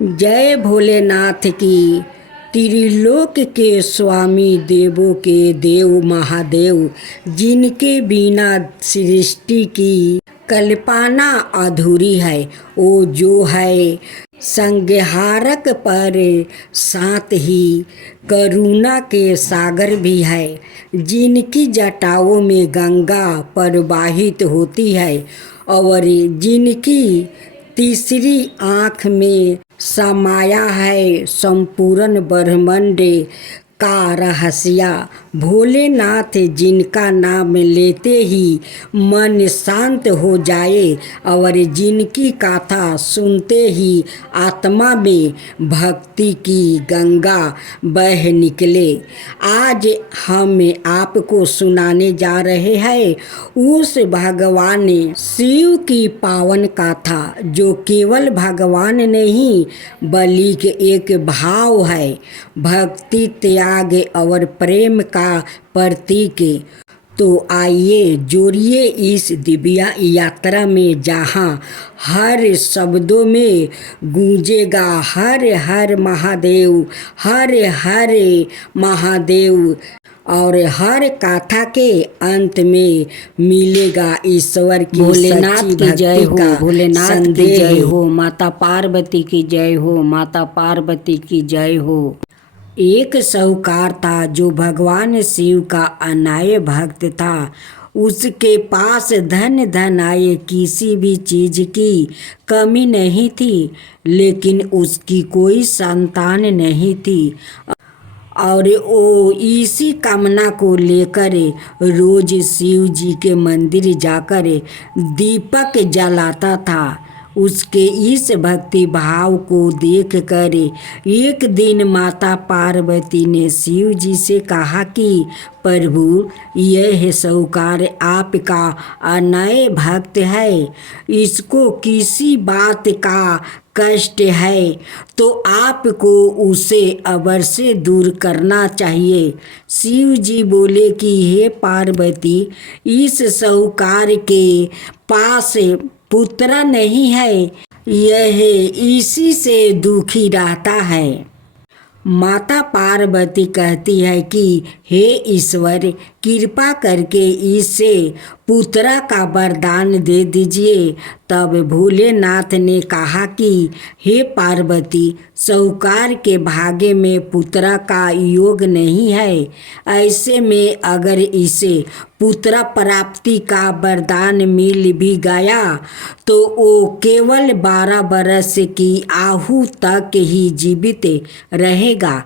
जय भोलेनाथ की। त्रिलोक के स्वामी देवों के देव महादेव, जिनके बिना सृष्टि की कल्पना अधूरी है। वो जो है संहारक पर साथ ही करुणा के सागर भी है। जिनकी जटाओं में गंगा प्रवाहित होती है और जिनकी तीसरी आँख में समाया है संपूर्ण ब्रह्मांड का रहस्य। भोलेनाथ, जिनका नाम लेते ही मन शांत हो जाए और जिनकी कथा सुनते ही आत्मा में भक्ति की गंगा बह निकले। आज हम आपको सुनाने जा रहे हैं उस भगवान शिव की पावन कथा, जो केवल भगवान नहीं बल्कि एक भाव है, भक्ति, त्याग और प्रेम का प्रतीक। तो आइए जोड़िए इस दिव्य यात्रा में, जहाँ हर शब्दों में गूंजेगा हर हर महादेव, हर हर महादेव, और हर कथा के अंत में मिलेगा ईश्वर की भोलेनाथ की जय हो, भोलेनाथ की जय हो, माता पार्वती की जय हो, माता पार्वती की जय हो। एक साहूकार था जो भगवान शिव का अनाय भक्त था। उसके पास धन आए, किसी भी चीज की कमी नहीं थी, लेकिन उसकी कोई संतान नहीं थी। और वो इसी कामना को लेकर रोज शिव जी के मंदिर जाकर दीपक जलाता था। उसके इस भक्ति भाव को देखकर एक दिन माता पार्वती ने शिव जी से कहा कि प्रभु, यह साहूकार आपका अनय भक्त है, इसको किसी बात का कष्ट है तो आपको उसे अवश्य दूर करना चाहिए। शिव जी बोले कि हे पार्वती, इस साहूकार के पास पुत्र नहीं है, यह इसी से दुखी रहता है। माता पार्वती कहती है कि हे ईश्वर, कृपा करके इसे पुत्र का वरदान दे दीजिए। तब भोलेनाथ ने कहा कि हे पार्वती, साहूकार के भाग्य में पुत्र का योग नहीं है। ऐसे में अगर इसे पुत्र प्राप्ति का वरदान मिल भी गया तो वो केवल 12 बरस की आयु तक ही जीवित रहेगा।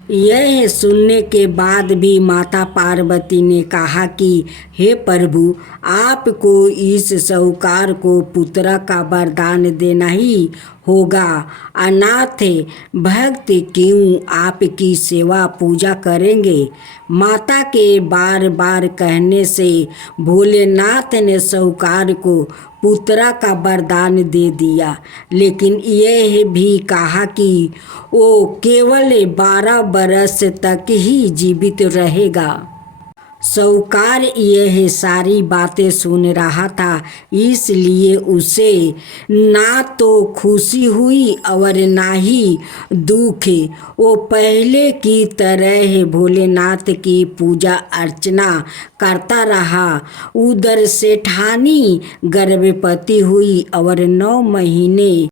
यह सुनने के बाद भी माता पार्वती ने कहा कि हे प्रभु, आपको इस साहूकार को पुत्र का वरदान देना ही होगा। अनाथ भक्त क्यों आपकी सेवा पूजा करेंगे। माता के बार बार कहने से भोलेनाथ ने साहूकार को पुत्र का वरदान दे दिया, लेकिन यह भी कहा कि वो केवल 12 बरस तक ही जीवित रहेगा। साहूकार यह सारी बातें सुन रहा था, इसलिए उसे ना तो खुशी हुई और ना ही दुख। वो पहले की तरह भोलेनाथ की पूजा अर्चना करता रहा। उधर सेठानी गर्भवती हुई और 9 महीने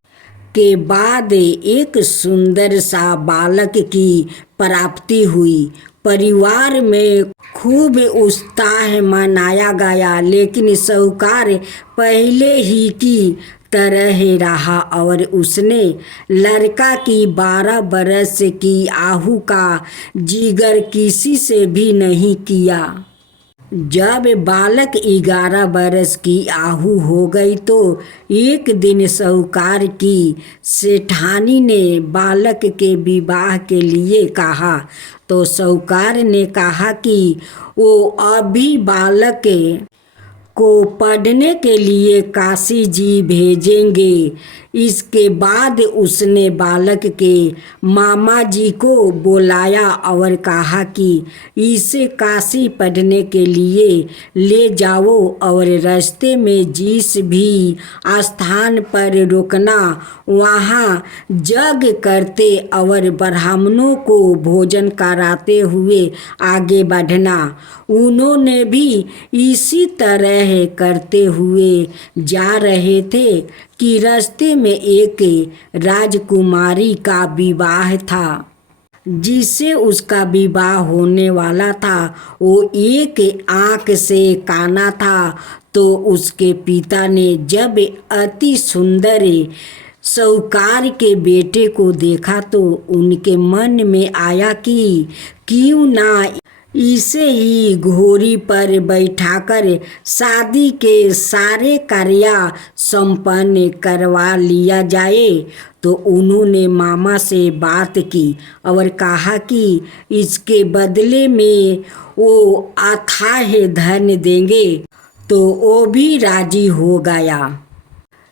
के बाद एक सुंदर सा बालक की प्राप्ति हुई। परिवार में खूब उत्साह मनाया गया, लेकिन साहूकार पहले ही की तरह रहा और उसने लड़का की 12 बरस की आयु का जिक्र किसी से भी नहीं किया। जब बालक 11 बरस की आयु हो गई तो एक दिन साहूकार की सेठानी ने बालक के विवाह के लिए कहा। तो साहूकार ने कहा कि वो अभी बालक को पढ़ने के लिए काशी जी भेजेंगे। इसके बाद उसने बालक के मामा जी को बुलाया और कहा कि इसे काशी पढ़ने के लिए ले जाओ और रास्ते में जिस भी स्थान पर रुकना वहाँ यज्ञ करते और ब्राह्मणों को भोजन कराते हुए आगे बढ़ना। उन्होंने भी इसी तरह करते हुए जा रहे थे कि रास्ते में एक राजकुमारी का विवाह था। जिससे उसका विवाह होने वाला था वो एक आँख से काना था। तो उसके पिता ने जब अति सुंदर साहूकार के बेटे को देखा तो उनके मन में आया कि क्यों ना इसे ही घोड़ी पर बैठाकर शादी के सारे कार्य संपन्न करवा लिया जाए। तो उन्होंने मामा से बात की और कहा कि इसके बदले में वो अथाह धन देंगे। तो वो भी राजी हो गया।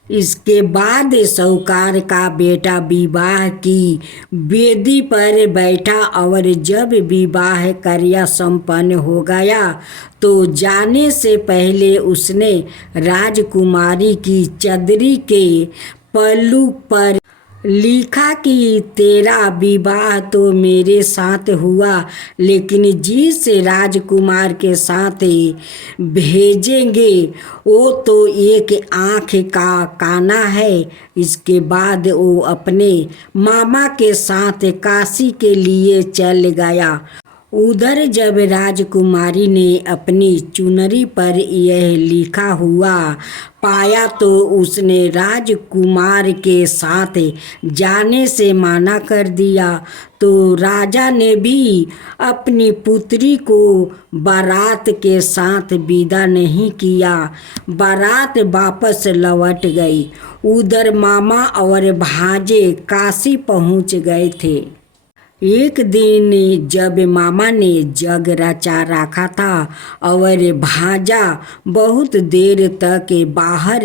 इसके बाद साहूकार का बेटा विवाह की वेदी पर बैठा और जब विवाह कार्य संपन्न हो गया तो जाने से पहले उसने राजकुमारी की चदरी के पल्लू पर लिखा कि तेरा विवाह तो मेरे साथ हुआ, लेकिन जिस राजकुमार के साथ भेजेंगे वो तो एक आँख का काना है। इसके बाद वो अपने मामा के साथ काशी के लिए चल गया। उधर जब राजकुमारी ने अपनी चुनरी पर यह लिखा हुआ पाया तो उसने राजकुमार के साथ जाने से मना कर दिया। तो राजा ने भी अपनी पुत्री को बारात के साथ विदा नहीं किया। बारात वापस लौट गई। उधर मामा और भांजे काशी पहुंच गए थे। एक दिन जब मामा ने जग रचा रखा था और भांजा बहुत देर तक बाहर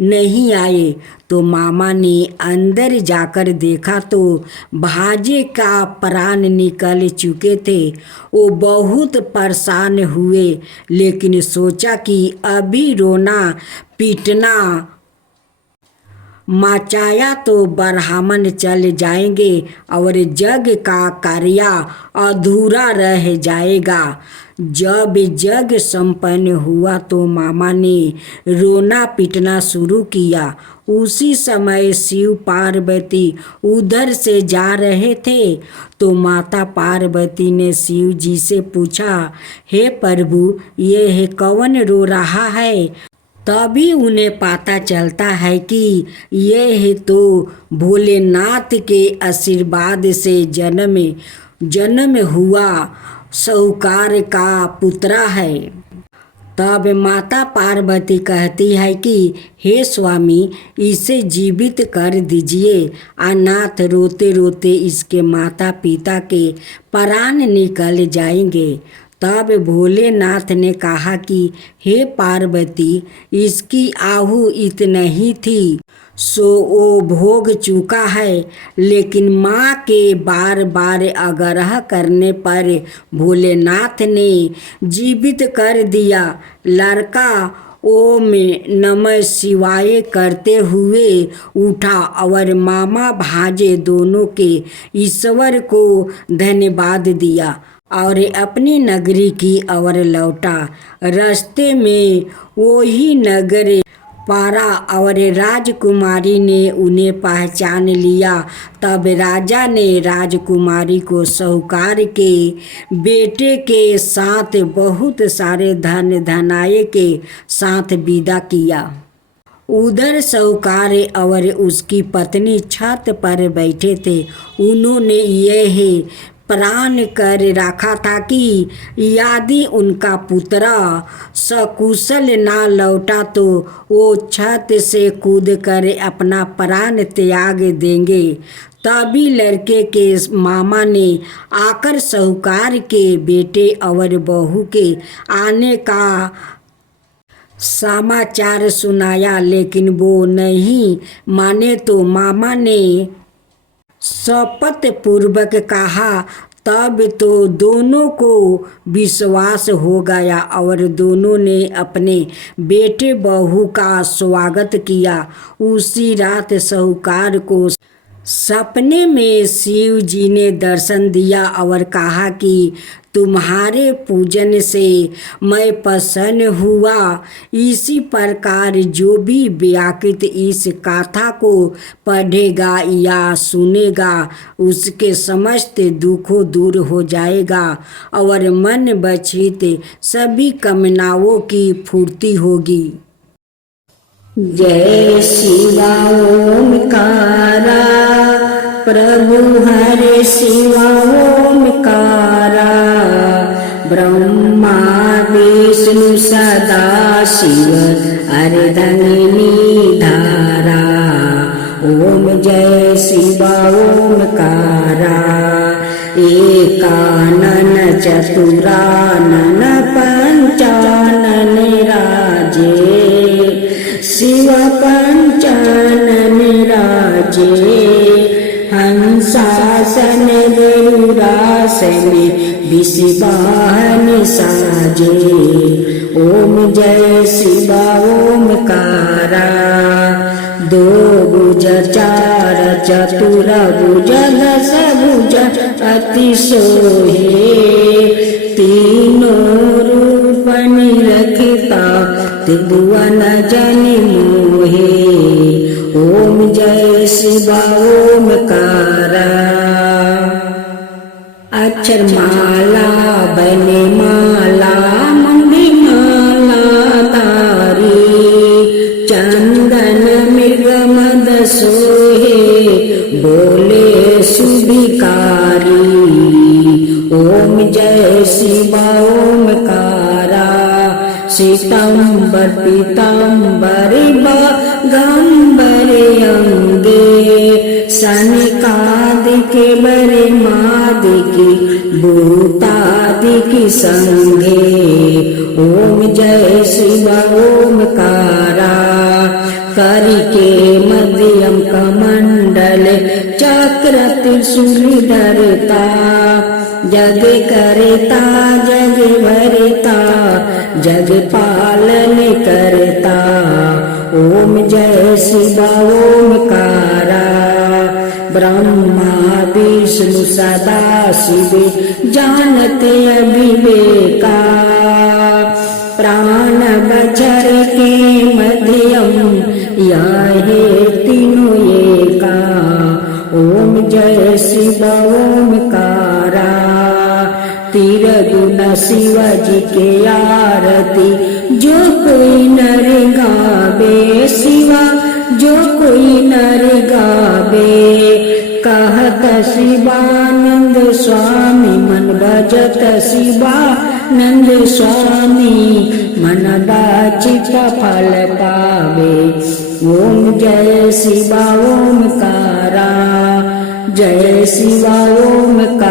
नहीं आए तो मामा ने अंदर जाकर देखा तो भांजे का प्राण निकल चुके थे। वो बहुत परेशान हुए, लेकिन सोचा कि अभी रोना पीटना मचाया तो ब्राह्मण चल जाएंगे और यज्ञ का कार्य अधूरा रह जाएगा। जब यज्ञ संपन्न हुआ तो मामा ने रोना पीटना शुरू किया। उसी समय शिव पार्वती उधर से जा रहे थे तो माता पार्वती ने शिव जी से पूछा, हे प्रभु, ये कौन रो रहा है? तभी उन्हें पता चलता है कि यह तो भोलेनाथ के आशीर्वाद से जन्म हुआ साहूकार का पुत्र है। तब माता पार्वती कहती है कि हे स्वामी, इसे जीवित कर दीजिए। अनाथ रोते रोते इसके माता पिता के प्राण निकल जाएंगे। तब भोलेनाथ ने कहा कि हे पार्वती, इसकी आहु इतना ही थी सो वो भोग चुका है। लेकिन माँ के बार बार आग्रह करने पर भोलेनाथ ने जीवित कर दिया। लड़का ओम नमः शिवाय करते हुए उठा और मामा भांजे दोनों के ईश्वर को धन्यवाद दिया और अपनी नगरी की ओर लौटा। रास्ते में वही नगर पारा और राजकुमारी ने उन्हें पहचान लिया। तब राजा ने राजकुमारी को साहूकार के बेटे के साथ बहुत सारे धन धनाये के साथ विदा किया। उधर साहूकार और उसकी पत्नी छत पर बैठे थे। उन्होंने यह प्रण कर रखा था कि यदि उनका पुत्र सकुशल ना लौटा तो वो छत से कूद कर अपना प्राण त्याग देंगे। तभी लड़के के मामा ने आकर साहूकार के बेटे और बहू के आने का समाचार सुनाया लेकिन वो नहीं माने तो मामा ने शपथ पूर्वक कहा। तब तो दोनों को विश्वास हो गया और दोनों ने अपने बेटे बहू का स्वागत किया। उसी रात साहूकार को सपने में शिव जी ने दर्शन दिया और कहा कि तुम्हारे पूजन से मैं प्रसन्न हुआ। इसी प्रकार जो भी व्याकृत इस गाथा को पढ़ेगा या सुनेगा उसके समस्त दुखों दूर हो जाएगा और मन बचित सभी कामनाओं की पूर्ति होगी। जय शिवा ओमकारा प्रभु हरे शिवा ओमकारा ब्रह्मा विष्णु सदा शिव अर्धंगिनी धारा। ओम जय शिवा ओमकारा एकानन चतुरानन पंचानन राजे शिव पंचानन राजे। हंसासन गरुड़ासन विषवाहन साजे। ओम जय शिवा ओमकारा दो भुज चार चतुर भुज दस भुज अति सोहे। तीनों रूप निरखता त्रिभुवन जन मोहे। ओम जय शिवा ओमकारा अक्षर माला बने माला मंगली माला तारी। चंदन मृग मद सोहे बोले सुभिकारी। ओम जय शिवा ओमकारा श्वेतांबर पीतांबर गंबर अंगे। सनकादिक बरे मादिकी भूतादिकी संगे। ओम जय शिवा ओमकारा करके मध्यम कमंडल चक्र त्रिशूल धरता। जग करता जग भरता जग पालन करता। ओम जय शिवा ओमकारा ब्रह्मा विष्णु सदा शिव जानते अविवेका। प्राण बचर के मध्यम यह तीनों एका। ओम जय शिवा ओमकारा तिरगुण शिव जी के आरती जो कोई नर गावे। शिवा जो कोई नर गावे कहत शिवानंद स्वामी मन भजत शिवानंद स्वामी मन वांछित फल पावे। ओम जय शिवा ओमकारा जय शिवा ओमकारा।